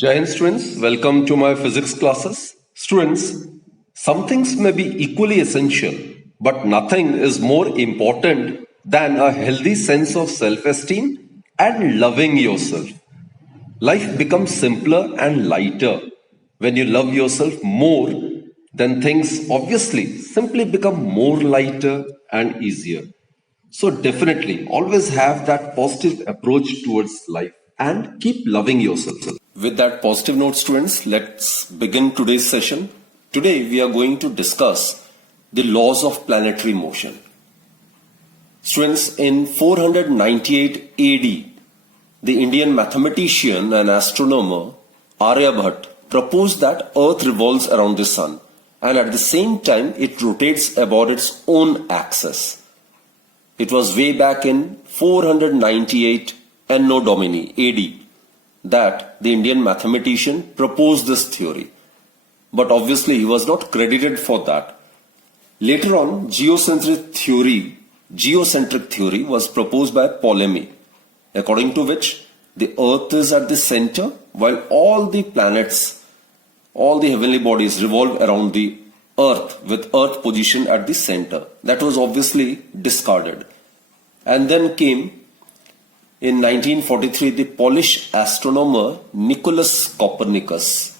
Jai Hind students, welcome to my physics classes. Students, some things may be equally essential, but nothing is more important than a healthy sense of self-esteem and loving yourself. Life becomes simpler and lighter when you love yourself more, then things obviously simply become more lighter and easier. So definitely always have that positive approach towards life and keep loving yourself. With that positive note, students, let's begin today's session. Today we are going to discuss the laws of planetary motion. Students, in 498 AD, the Indian mathematician and astronomer Aryabhat proposed that Earth revolves around the Sun and at the same time it rotates about its own axis. It was way back in 498 Anno Domini AD that the Indian mathematician proposed this theory. But obviously he was not credited for that. Later on, geocentric theory was proposed by Ptolemy, according to which the Earth is at the center while all the planets, all the heavenly bodies revolve around the Earth with Earth positioned at the center. That was obviously discarded. And then came in 1943 the Polish astronomer Nicolaus Copernicus.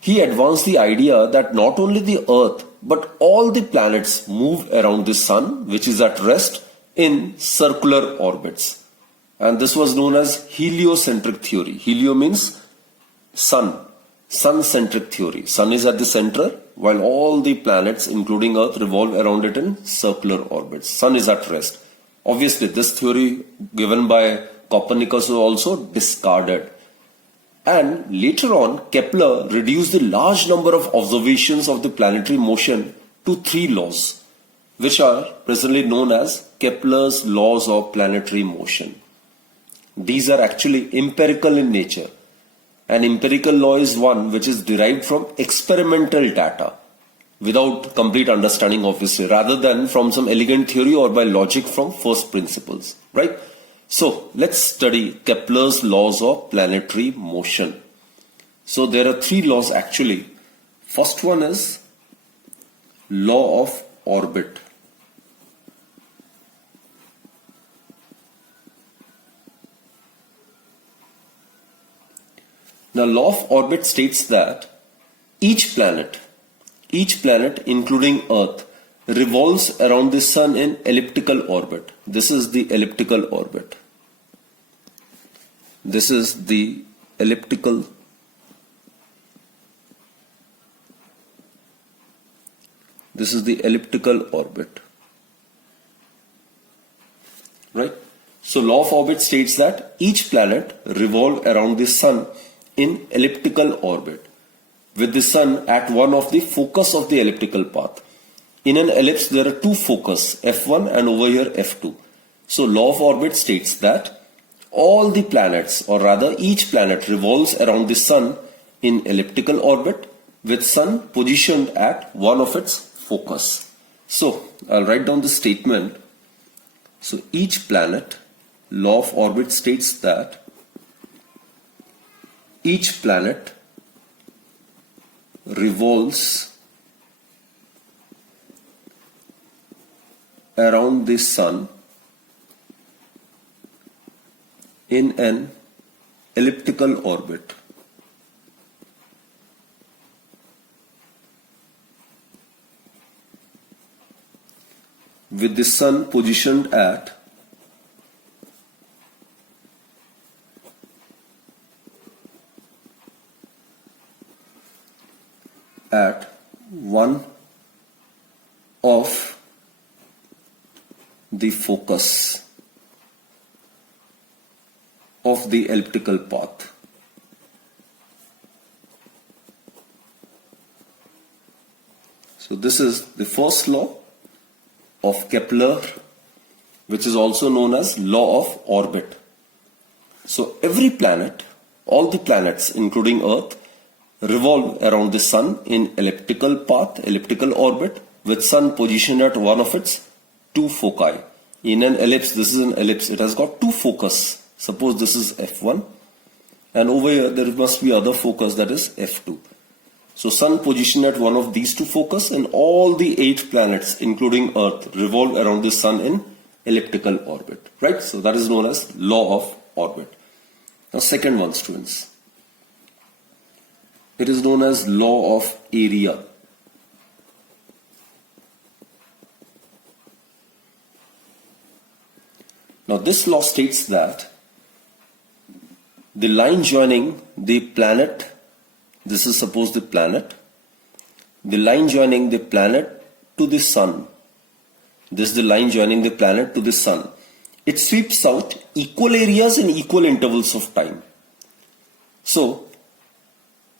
He advanced the idea that not only the Earth but all the planets move around the Sun, which is at rest in circular orbits. And this was known as heliocentric theory. Helio means sun, sun-centric theory. Sun is at the center while all the planets including Earth revolve around it in circular orbits. Sun is at rest. Obviously this theory given by Copernicus was also discarded. And later on Kepler reduced the large number of observations of the planetary motion to 3 laws, which are presently known as Kepler's laws of planetary motion. These are actually empirical in nature. An empirical law is one which is derived from experimental data without complete understanding, obviously, rather than from some elegant theory or by logic from first principles, right? So let's study Kepler's laws of planetary motion. So there are 3 laws actually. First one is law of orbit. Now, law of orbit states that each planet including Earth revolves around the Sun in elliptical orbit. This is the elliptical orbit. This is the elliptical orbit. Right? So law of orbit states that each planet revolves around the Sun in elliptical orbit, with the Sun at one of the focus of the elliptical path. In an ellipse there are 2 focus, F1 and over here F2. So law of orbit states that all the planets, or rather each planet, revolves around the Sun in elliptical orbit with Sun positioned at one of its focus. So I'll write down the statement. So each planet, law of orbit states that each planet revolves around the Sun in an elliptical orbit. With the Sun positioned at one of the focus of the elliptical path. So this is the first law of Kepler, which is also known as law of orbit. So every planet, all the planets including Earth, revolve around the Sun in elliptical path, elliptical orbit, with Sun positioned at one of its 2 foci. In an ellipse, this is an ellipse, it has got 2 focus. Suppose this is F1 and over here there must be other focus, that is F2. So Sun position at one of these two focus, and all the 8 planets including Earth revolve around the Sun in elliptical orbit, right? So that is known as law of orbit. Now second one, students, it is known as law of area. Now this law states that the line joining the planet, this is suppose the planet, the line joining the planet to the Sun, this is the line joining the planet to the Sun, it sweeps out equal areas in equal intervals of time. So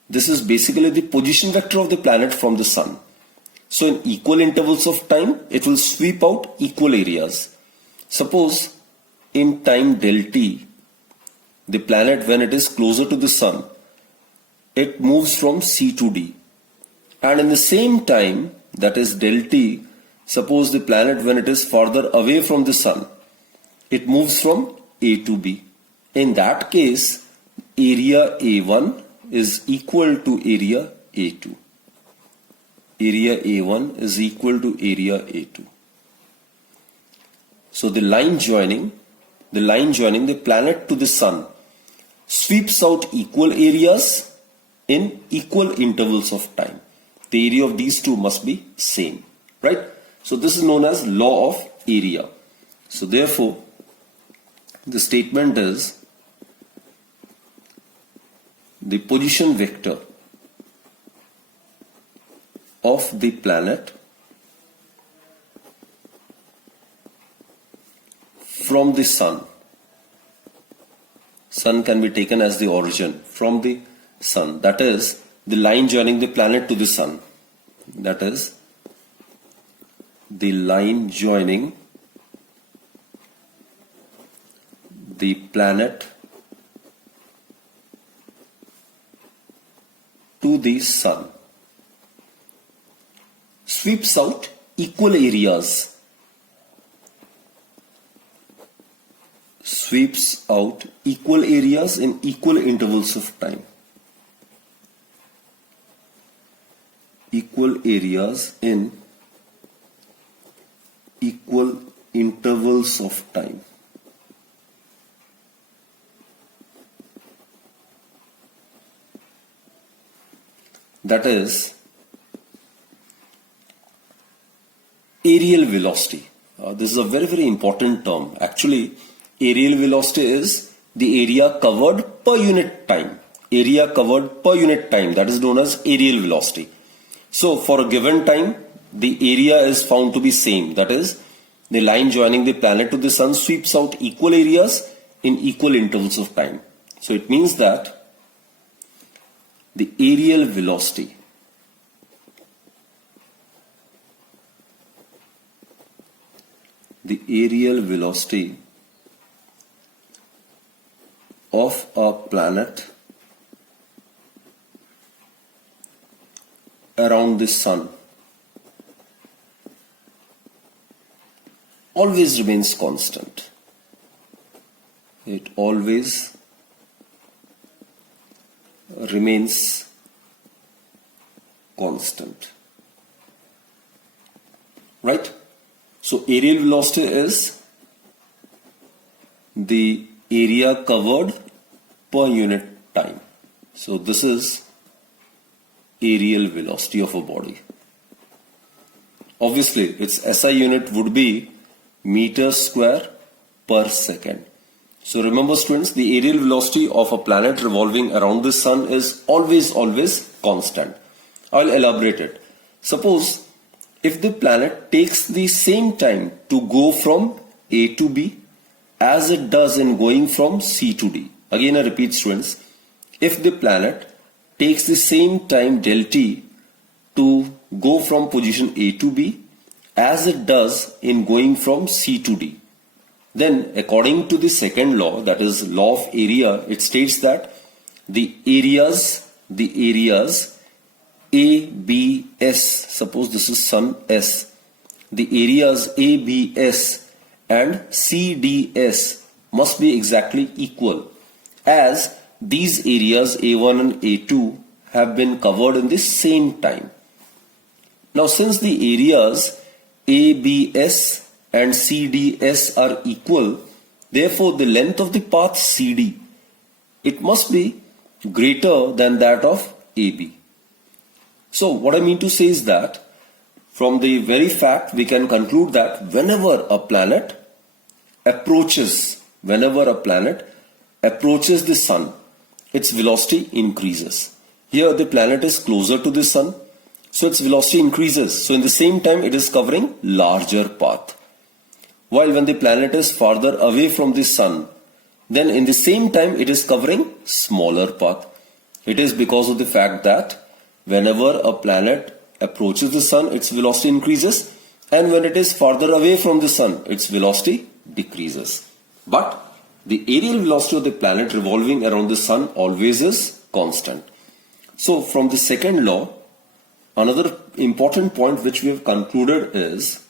this is basically the position vector of the planet from the Sun. So in equal intervals of time, it will sweep out equal areas. Suppose in time del t, the planet, when it is closer to the Sun, it moves from C to D. And in the same time, that is del t, suppose the planet, when it is farther away from the Sun, it moves from A to B. In that case, area A1 is equal to area A2. Area A1 is equal to area A2. So the line joining the planet to the Sun sweeps out equal areas in equal intervals of time. The area of these two must be same, right? So this is known as law of area. So therefore, the statement is the position vector of the planet from the Sun. Sun can be taken as the origin from the Sun. That is the line joining the planet to the Sun. That is the line joining the planet to the Sun sweeps out equal areas. Sweeps out equal areas in equal intervals of time. Equal areas in equal intervals of time. That is areal velocity. This is a very, very important term. Actually, areal velocity is the area covered per unit time. Area covered per unit time. That is known as areal velocity. So for a given time, the area is found to be same. That is, the line joining the planet to the Sun sweeps out equal areas in equal intervals of time. So it means that the areal velocity of a planet around the Sun always remains constant. It always remains constant. Right? So areal velocity is the area covered per unit time. So this is areal velocity of a body. Obviously, its SI unit would be meters square per second. So remember students, the areal velocity of a planet revolving around the Sun is always constant. I'll elaborate it. Suppose if the planet takes the same time to go from A to B as it does in going from C to D. Again I repeat students, if the planet takes the same time del t to go from position A to B as it does in going from C to D, then according to the second law, that is law of area, it states that the areas A, B, S, suppose this is Sun S, the areas A, B, S and C, D, S must be exactly equal, as these areas A1 and A2 have been covered in the same time. Now since the areas ABS and CDS are equal, therefore the length of the path CD, it must be greater than that of AB. So what I mean to say is that from the very fact we can conclude that whenever a planet approaches the sun, its velocity increases. Here the planet is closer to the sun, so its velocity increases. So in the same time it is covering larger path. While when the planet is farther away from the sun, then in the same time it is covering smaller path. It is because of the fact that whenever a planet approaches the sun, its velocity increases, and when it is farther away from the sun, its velocity decreases. But the areal velocity of the planet revolving around the sun always is constant. So from the second law, another important point which we have concluded is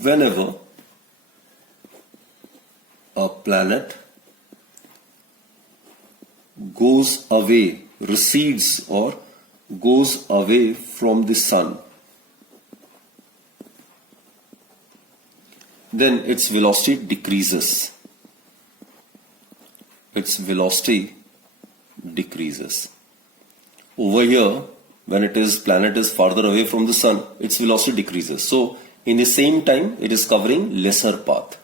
whenever a planet goes away, recedes or goes away from the sun, then its velocity decreases. Its velocity decreases. Over here, when planet is farther away from the sun, its velocity decreases. So in the same time, it is covering lesser path.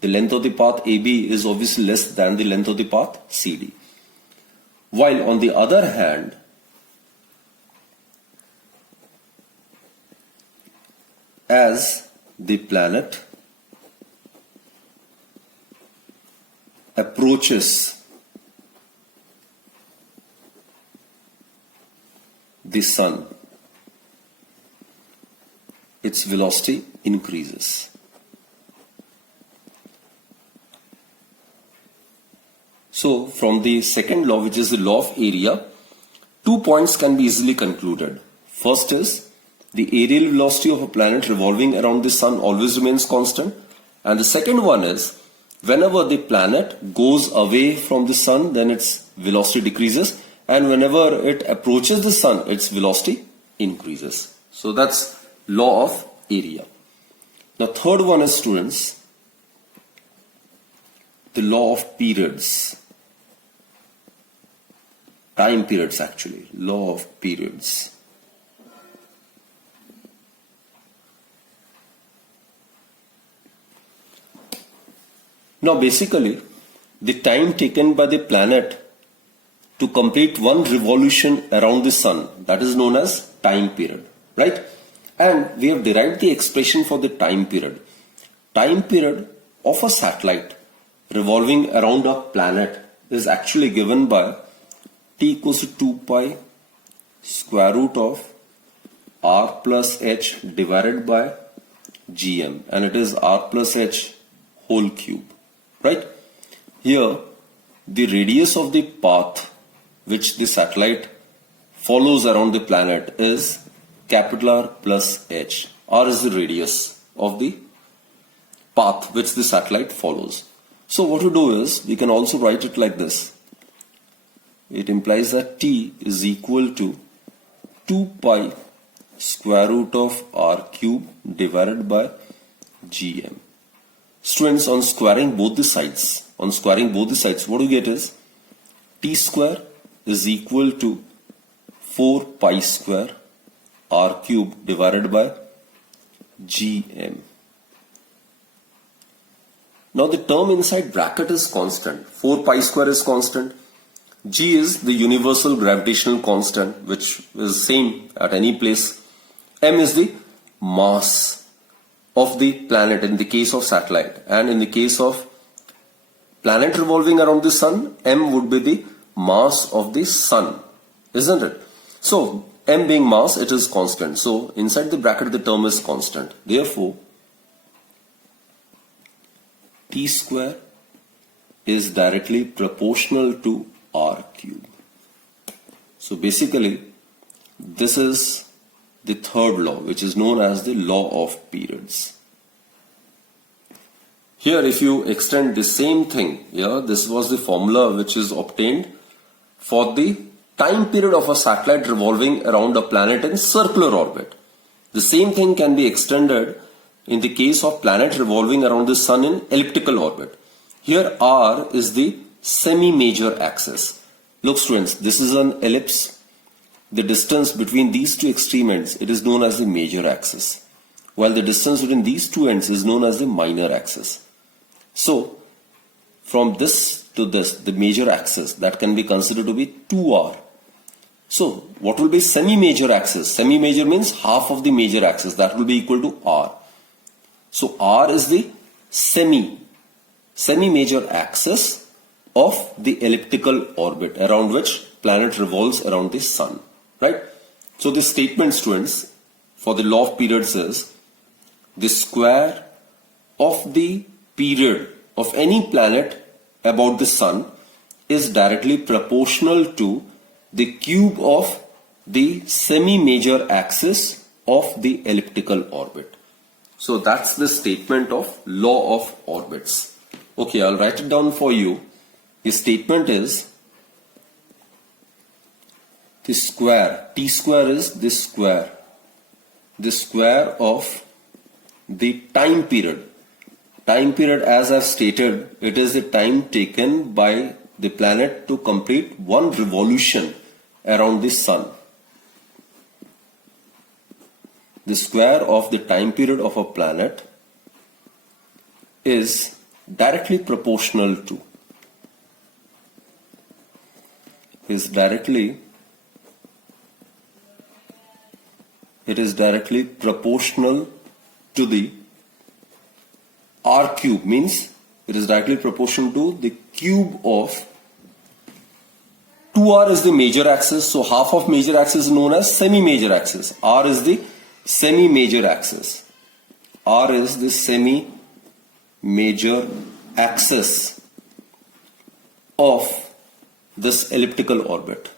The length of the path AB is obviously less than the length of the path CD. While on the other hand, as the planet approaches the sun, its velocity increases. So from the second law, which is the law of area, 2 points can be easily concluded. First is the areal velocity of a planet revolving around the sun always remains constant. And the second one is whenever the planet goes away from the sun, then its velocity decreases. And whenever it approaches the sun, its velocity increases. So that's law of area. Now third one is, students, the law of periods. Time periods actually, law of periods. Now basically, the time taken by the planet to complete one revolution around the sun, that is known as time period, right? And we have derived the expression for the time period. Time period of a satellite revolving around a planet is actually given by T equals to 2 pi square root of R plus H divided by GM, and it is R plus H whole cube, right? Here the radius of the path which the satellite follows around the planet is capital R plus H. R is the radius of the path which the satellite follows. So what we do is we can also write it like this. It implies that T is equal to 2 pi square root of R cube divided by GM. Students, on squaring both the sides, what you get is T square is equal to 4 pi square R cube divided by GM. Now the term inside bracket is constant. 4 pi square is constant. G is the universal gravitational constant, which is same at any place. M is the mass of the planet in the case of satellite, and in the case of planet revolving around the sun, M would be the mass of the sun, isn't it? So M being mass, it is constant. So inside the bracket the term is constant. Therefore T square is directly proportional to R cube. So basically this is the third law, which is known as the law of periods. Here, if you extend the same thing, this was the formula which is obtained for the time period of a satellite revolving around a planet in circular orbit. The same thing can be extended in the case of planet revolving around the sun in elliptical orbit. Here R is the semi-major axis. Look students, this is an ellipse. The distance between these two extreme ends, it is known as the major axis, while the distance between these two ends is known as the minor axis. So, from this to this, the major axis, that can be considered to be 2r. So, what will be semi-major axis? Semi-major means half of the major axis, that will be equal to r. So, r is the semi-major axis of the elliptical orbit around which planet revolves around the sun, right? So, the statement, students, for the law of periods is the square of the period of any planet about the sun is directly proportional to the cube of the semi-major axis of the elliptical orbit. So that's the statement of law of orbits. Okay, I'll write it down for you. The statement is the square, T square is the square of the time period. Time period, as I've stated, it is the time taken by the planet to complete one revolution around the sun. The square of the time period of a planet is directly proportional to proportional to the r cube, means it is directly proportional to the cube of 2r is the major axis, so half of major axis is known as semi-major axis. R is the semi-major axis. R is the semi-major axis of this elliptical orbit.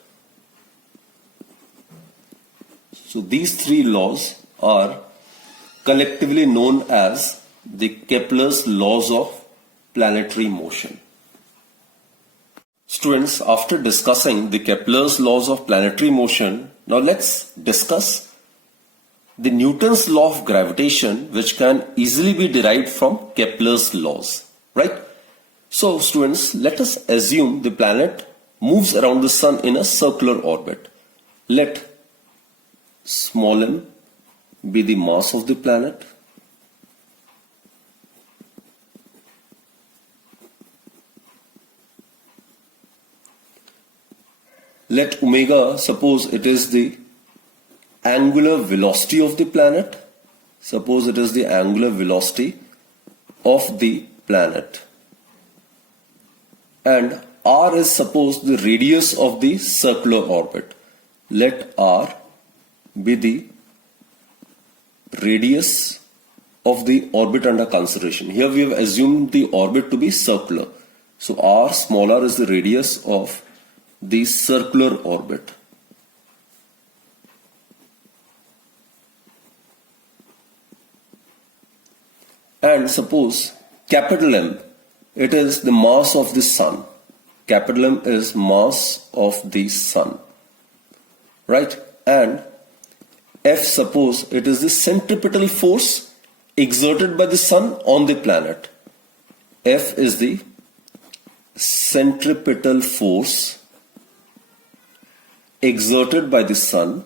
So these three laws are collectively known as the Kepler's laws of planetary motion. Students, after discussing the Kepler's laws of planetary motion, now let's discuss the Newton's law of gravitation, which can easily be derived from Kepler's laws, right? So students, let us assume the planet moves around the sun in a circular orbit. Let small m be the mass of the planet, let omega, suppose it is the angular velocity of the planet. Suppose it is the angular velocity of the planet. And r is, suppose, the radius of the circular orbit. Let r be the radius of the orbit under consideration. Here we have assumed the orbit to be circular. So r, small r, is the radius of the circular orbit. And suppose capital M, it is the mass of the sun. Capital M is mass of the sun, right? And F, suppose it is the centripetal force exerted by the sun on the planet. F is the centripetal force exerted by the sun,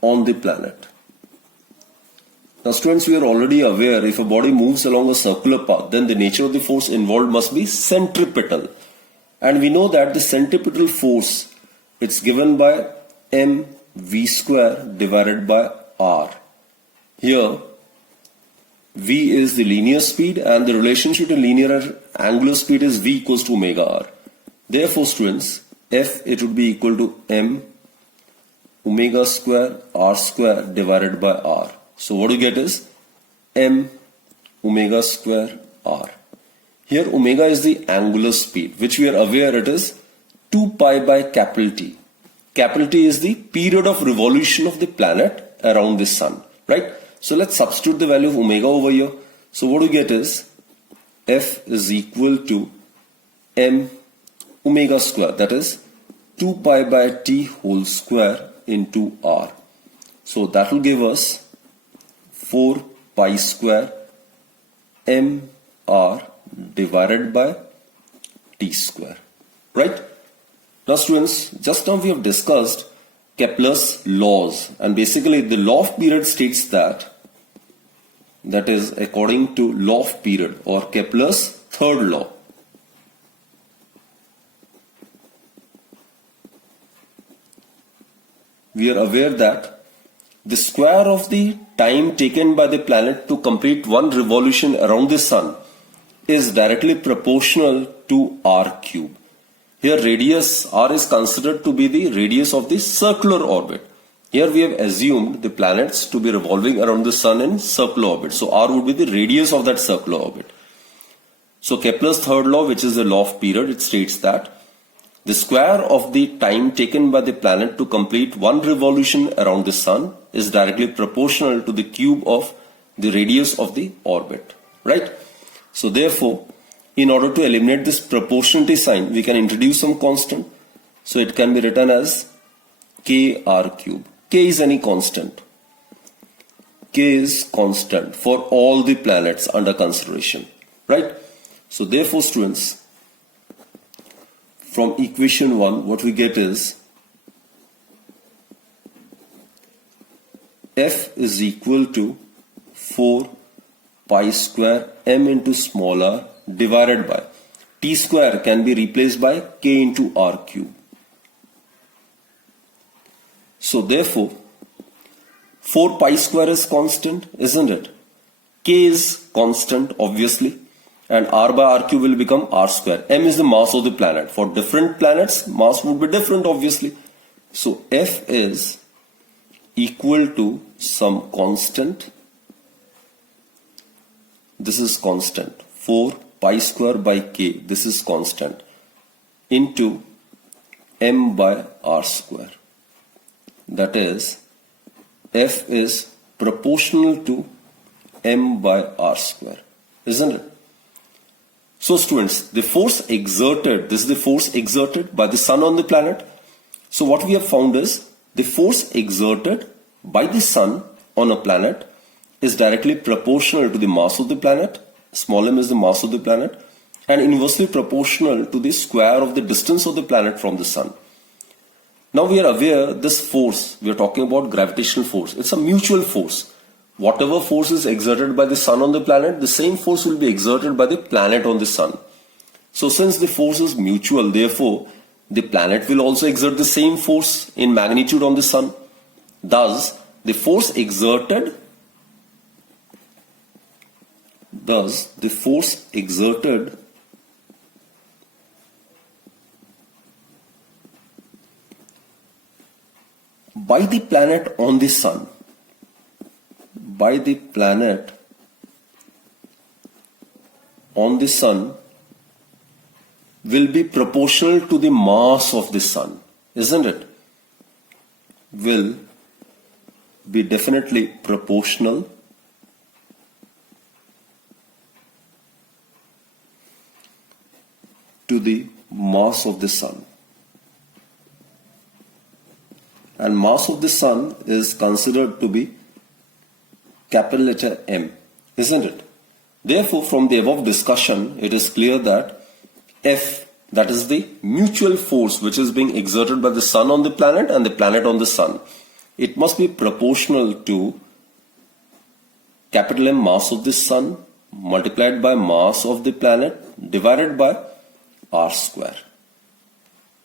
on the planet. Now students, we are already aware if a body moves along a circular path, then the nature of the force involved must be centripetal. And we know that the centripetal force, it's given by mv square divided by r. Here v is the linear speed and the relationship to linear and angular speed is v equals to omega r. Therefore students, F, it would be equal to m omega square r square divided by r. So what you get is m omega square r. Here omega is the angular speed, which we are aware it is 2 pi by capital T. capital T is the period of revolution of the planet around the sun, right? So let's substitute the value of omega over here. So what we get is F is equal to m omega square, that is 2 pi by T whole square into R. So that will give us 4 pi square m R divided by T square, right? Now students, just now we have discussed Kepler's laws, and basically the law of period states that is according to law of period or Kepler's third law. We are aware that the square of the time taken by the planet to complete one revolution around the sun is directly proportional to r cube. Here radius r is considered to be the radius of the circular orbit. Here we have assumed the planets to be revolving around the sun in circular orbit. So r would be the radius of that circular orbit. So Kepler's third law, which is the law of period, it states that the square of the time taken by the planet to complete one revolution around the sun is directly proportional to the cube of the radius of the orbit, right? So therefore, in order to eliminate this proportionality sign, we can introduce some constant. So it can be written as kr cube. K is any constant. K is constant for all the planets under consideration, right? So therefore, students, from equation 1, what we get is F is equal to 4 pi square m into small r divided by T square can be replaced by K into R cube. So therefore, 4 pi square is constant, isn't it? K is constant, obviously, and R by R cube will become R square. M is the mass of the planet. For different planets, mass would be different, obviously. So F is equal to some constant. This is constant. 4 pi square by K, this is constant, into M by R square. That is, F is proportional to M by R square, isn't it? So students, the force exerted, this is the force exerted by the sun on the planet. So what we have found is the force exerted by the sun on a planet is directly proportional to the mass of the planet. Small m is the mass of the planet, and inversely proportional to the square of the distance of the planet from the sun. Now we are aware this force, we are talking about gravitational force. It's a mutual force. Whatever force is exerted by the sun on the planet, the same force will be exerted by the planet on the sun. So since the force is mutual, therefore the planet will also exert the same force in magnitude on the sun. Thus, the force exerted by the planet on the sun, will be proportional to the mass of the sun, isn't it? Will be definitely proportional to the mass of the sun. And mass of the sun is considered to be capital letter M, isn't it? Therefore, from the above discussion, it is clear that F, that is the mutual force which is being exerted by the sun on the planet and the planet on the sun, it must be proportional to capital M mass of the sun multiplied by mass of the planet divided by R square,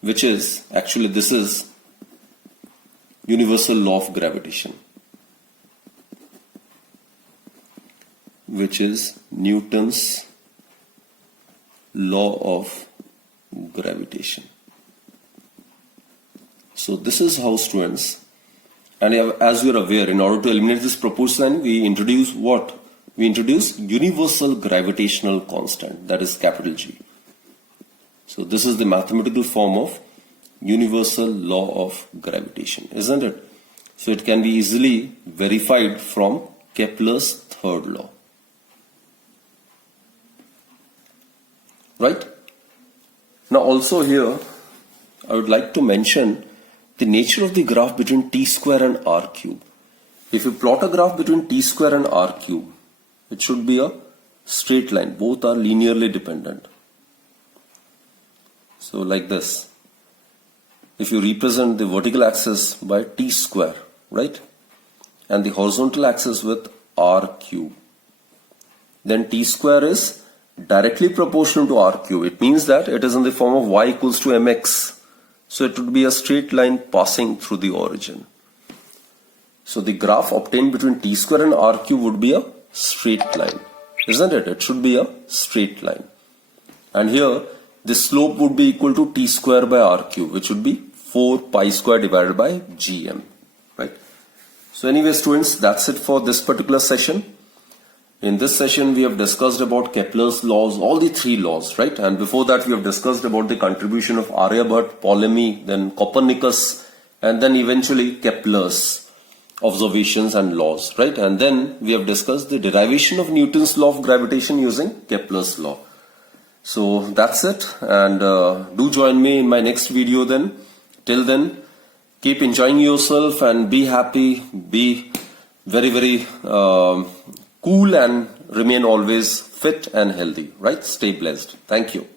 which is actually, this is universal law of gravitation, which is Newton's law of gravitation. So this is how, students, and as you are aware, in order to eliminate this proportion, we introduce what? We introduce universal gravitational constant, that is capital G. So this is the mathematical form of universal law of gravitation, isn't it? So it can be easily verified from Kepler's third law. Right? Now also here, I would like to mention the nature of the graph between t square and r cube. If you plot a graph between t square and r cube, it should be a straight line. Both are linearly dependent. So like this. If you represent the vertical axis by t square, right, and the horizontal axis with r cube, then t square is directly proportional to r cube. It means that it is in the form of y equals to mx. So it would be a straight line passing through the origin. So the graph obtained between t square and r cube would be a straight line, isn't it? It should be a straight line. And here the slope would be equal to t square by r cube, which would be 4 pi square divided by gm, right? So anyway, students, that's it for this particular session. In this session, we have discussed about Kepler's laws, all the three laws, right? And before that, we have discussed about the contribution of Aryabhat, Ptolemy, then Copernicus, and then eventually Kepler's observations and laws, right? And then we have discussed the derivation of Newton's law of gravitation using Kepler's law. So that's it, and do join me in my next video then. Till then, keep enjoying yourself and be happy, be very cool, and remain always fit and healthy, right? Stay blessed. Thank you.